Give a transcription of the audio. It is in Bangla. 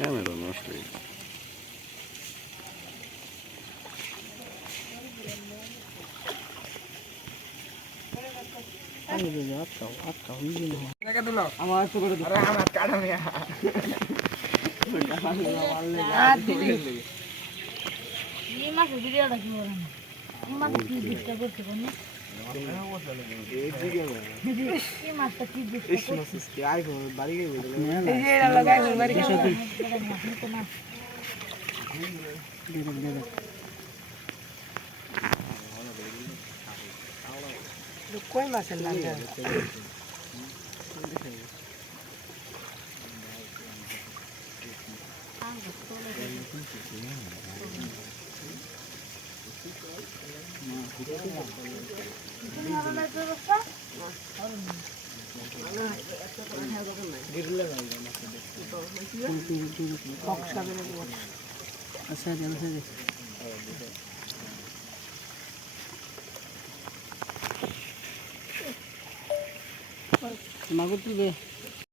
ক্যামেরা নষ্ট হয়ে গেছে। আমার তো করে আমার কাটা মিয়া এই মাসে ভিডিওটা কি বলেন এই মাসে কি ডিস্টার্ব করছে কোন এই মাসটা কি ডিস্টার্ব করছে এই যে এটা লাগাই বাড়ি কে কই মাছের নাম মাগুর তুলবে